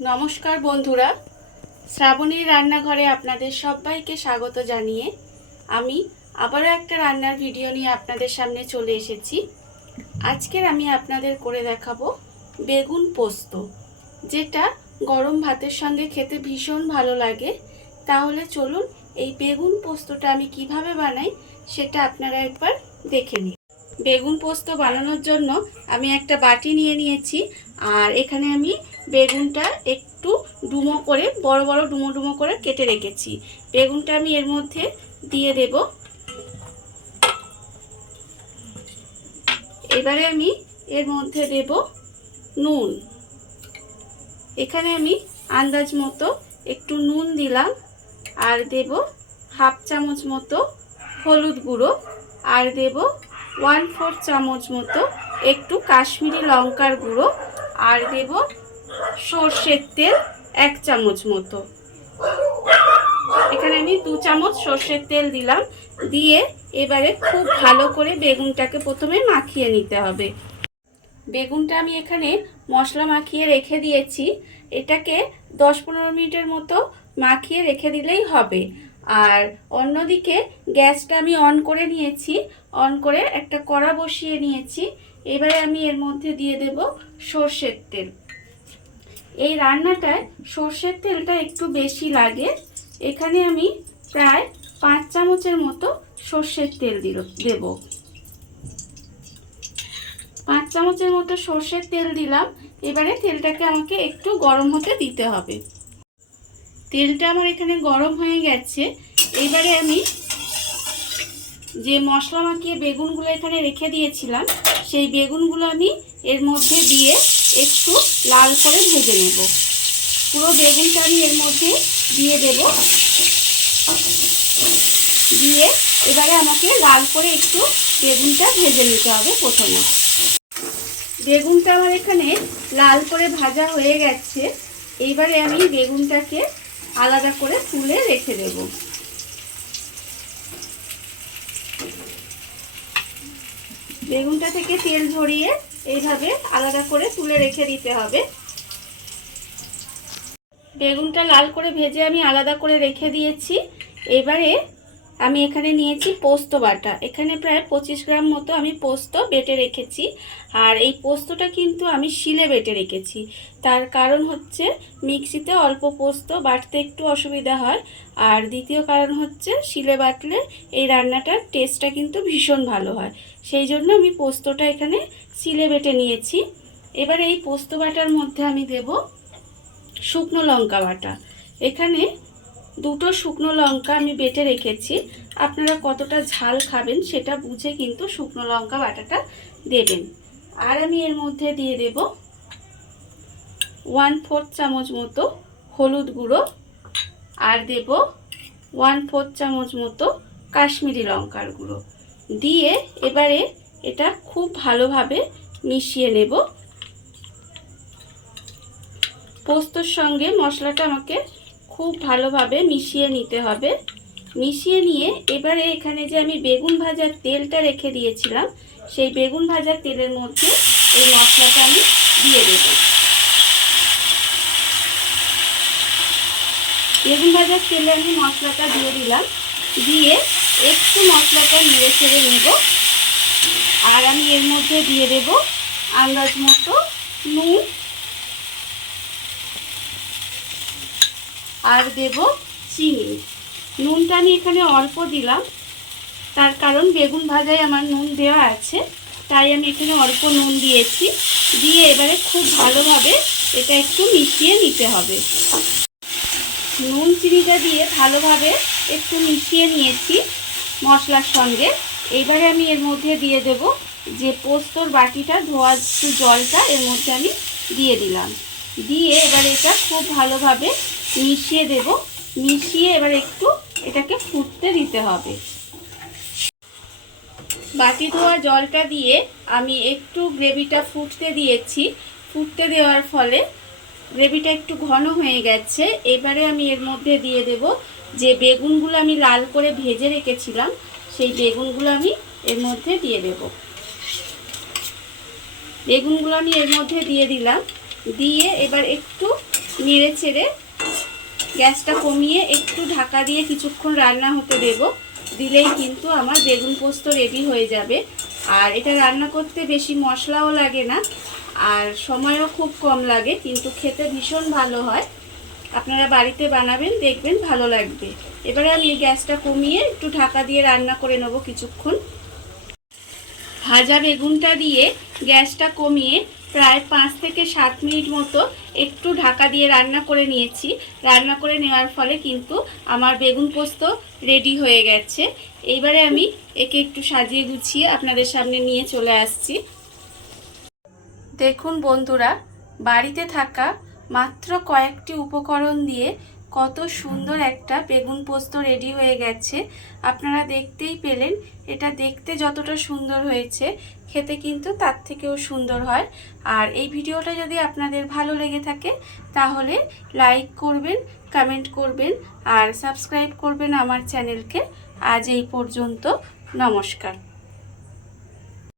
নমস্কার বন্ধুরা, শ্রাবণীর রান্নাঘরে আপনাদের সবাইকে স্বাগত জানিয়ে আমি আবারও একটা রান্নার ভিডিও নিয়ে আপনাদের সামনে চলে এসেছি। আজকের আমি আপনাদের করে দেখাবো বেগুন পোস্ত, যেটা গরম ভাতের সঙ্গে খেতে ভীষণ ভালো লাগে। তাহলে চলুন এই বেগুন পোস্তটা আমি কিভাবে বানাই সেটা আপনারা একবার দেখে নিন। বেগুন পোস্ত বানানোর জন্য আমি একটা বাটি নিয়ে নিয়েছি, আর এখানে আমি বেগুনটা একটু ডুমো করে বড় বড় ডুমো ডুমো করে কেটে রেখেছি। বেগুনটা আমি এর মধ্যে দিয়ে দেব। এবারে আমি এর মধ্যে দেব নুন। এখানে আমি আন্দাজ মতো একটু নুন দিলাম, আর দেব হাফ চামচ মতো হলুদ গুঁড়ো, আর দেব 1/4 চামচ মতো একটু কাশ্মীরি লঙ্কার গুঁড়ো, আর দেব সর্ষের তেল 1 চামচ মতো। এখানে আমি 2 চামচ সর্ষের তেল দিলাম। দিয়ে এবারে খুব ভালো করে বেগুনটাকে প্রথমে মাখিয়ে নিতে হবে। বেগুনটা আমি এখানে মশলা মাখিয়ে রেখে দিয়েছি। এটাকে 10-15 মিনিটের মতো মাখিয়ে রেখে দিলেই হবে। আর অন্যদিকে গ্যাসটা আমি অন করে নিয়েছি, অন করে একটা কড়া বসিয়ে নিয়েছি। এবারে আমি এর মধ্যে দিয়ে দেব সর্ষের তেল। এই রান্নাটায় সর্ষের তেলটা একটু বেশি লাগে। এখানে আমি প্রায় 5 চামচের মতো সর্ষের তেল দেব। 5 চামচের মতো সর্ষের তেল দিলাম। এবারে তেলটাকে আমাকে একটু গরম হতে দিতে হবে। তেলটা আমার এখানে গরম হয়ে গেছে। এবারে আমি যে মশলা মাখিয়ে বেগুনগুলো এখানে রেখে দিয়েছিলাম, সেই বেগুনগুলো আমি এর মধ্যে দিয়ে একটু লাল করে ভেজে নেব। পুরো বেগুনটা আমি এর মধ্যে দিয়ে দেব। দিয়ে এবারে আমাকে লাল করে একটু বেগুনটা ভেজে নিতে হবে। প্রথমে বেগুনটা আমার এখানে লাল করে ভাজা হয়ে গেছে। এইবারে আমি বেগুনটাকে আলাদা করে তুলে রেখে দেব। বেগুনটা থেকে তেল ঝরিয়ে এইভাবে আলাদা করে তুলে রেখে দিতে হবে। বেগুনটা লাল করে ভেজে আমি আলাদা করে রেখে দিয়েছি। এবারে আমি এখানে নিয়েছি পোস্ত বাটা। এখানে প্রায় 25 গ্রাম মতো আমি পোস্ত বেটে রেখেছি। আর এই পোস্তটা কিন্তু আমি শিলে বেটে রেখেছি। তার কারণ হচ্ছে মিক্সিতে অল্প পোস্ত বাটতে একটু অসুবিধা হয়, আর দ্বিতীয় কারণ হচ্ছে শিলে বাটলে এই রান্নাটার টেস্টটা কিন্তু ভীষণ ভালো হয়। সেই জন্য আমি পোস্তটা এখানে শিলে বেটে নিয়েছি। এবারে এই পোস্ত বাটার মধ্যে আমি দেব শুকনো লঙ্কা বাটা। এখানে 2টো শুকনো লঙ্কা আমি বেটে রেখেছি। আপনারা কতটা ঝাল খাবেন সেটা বুঝে কিন্তু শুকনো লঙ্কা বাটাটা দেবেন। আর আমি এর মধ্যে দিয়ে দেব 1/4 চামচ মতো হলুদ গুঁড়ো, আর দেব 1/4 চামচ মতো কাশ্মীরি লঙ্কার গুঁড়ো। দিয়ে এবারে এটা খুব ভালোভাবে মিশিয়ে নেব। পোস্তর সঙ্গে মশলাটা আমাকে খুব ভালোভাবে মিশিয়ে নিতে হবে। মিশিয়ে নিয়ে এবারে এখানে যে আমি বেগুন ভাজার তেলটা রেখে দিয়েছিলাম, সেই বেগুন ভাজার তেলের মধ্যে এই মশলাটা আমি দিয়ে দেব। বেগুন ভাজার তেলে আমি মশলাটা দিয়ে দিলাম। দিয়ে একটু মশলাটা নেড়ে চেড়ে নেব। আর আমি এর মধ্যে দিয়ে দেব আন্দাজ মতো নুন, আর দেব চিনি। নুনটা আমি এখানে অল্প দিলাম, তার কারণ বেগুন ভাজায় আমার নুন দেওয়া আছে, তাই আমি এখানে অল্প নুন দিয়েছি। দিয়ে এবারে খুব ভালোভাবে এটা একটু মিশিয়ে নিতে হবে। নুন চিনিটা দিয়ে ভালোভাবে একটু মিশিয়ে নিয়েছি মশলার সঙ্গে। এবারে আমি এর মধ্যে দিয়ে দেব যে পোস্তর বাটিটা ধোয়া একটু জলটা এর মধ্যে আমি দিয়ে দিলাম। দিয়ে এবার এটা খুব ভালোভাবে মিশিয়ে দেব। মিশিয়ে এবার একটু এটাকে ফুটতে দিতে হবে। বাটি ধোয়া জলটা দিয়ে আমি একটু গ্রেভিটা ফুটতে দিয়েছি। ফুটতে দেওয়ার ফলে গ্রেভিটা একটু ঘন হয়ে গেছে। এবারে আমি এর মধ্যে দিয়ে দেব যে বেগুনগুলো আমি লাল করে ভেজে রেখেছিলাম, সেই বেগুনগুলো আমি এর মধ্যে দিয়ে দেব। বেগুনগুলো আমি এর মধ্যে দিয়ে দিলাম। দিয়ে এবার একটু নেড়ে চেড়ে গ্যাসটা কমিয়ে একটু ঢাকা দিয়ে কিছুক্ষণ রান্না হতে দেব। দিলেই কিন্তু আমার বেগুন পোস্ত রেডি হয়ে যাবে। আর এটা রান্না করতে বেশি মশলাও লাগে না, আর সময়ও খুব কম লাগে, কিন্তু খেতে ভীষণ ভালো হয়। আপনারা বাড়িতে বানাবেন, দেখবেন ভালো লাগবে। এবারে আমি গ্যাসটা কমিয়ে একটু ঢাকা দিয়ে রান্না করে নেব কিছুক্ষণ। ভাজা বেগুনটা দিয়ে গ্যাসটা কমিয়ে প্রায় 5 থেকে 7 মিনিট মতো একটু ঢাকা দিয়ে রান্না করে নিয়েছি। রান্না করে নেওয়ার ফলে কিন্তু আমার বেগুন পোস্ত রেডি হয়ে গেছে। এইবারে আমি একে একটু সাজিয়ে গুছিয়ে আপনাদের সামনে নিয়ে চলে আসছি। দেখুন বন্ধুরা, বাড়িতে থাকা মাত্র কয়েকটি উপকরণ দিয়ে কত সুন্দর একটা বেগুন পোস্ত রেডি হয়ে গেছে। আপনারা দেখতেই পেলেন, এটা দেখতে যতটা সুন্দর হয়েছে খেতে কিন্তু তার থেকেও সুন্দর হয়। আর এই ভিডিওটা যদি আপনাদের ভালো লেগে থাকে তাহলে লাইক করবেন, কমেন্ট করবেন আর সাবস্ক্রাইব করবেন আমার চ্যানেলকে। আজ এই পর্যন্ত, নমস্কার।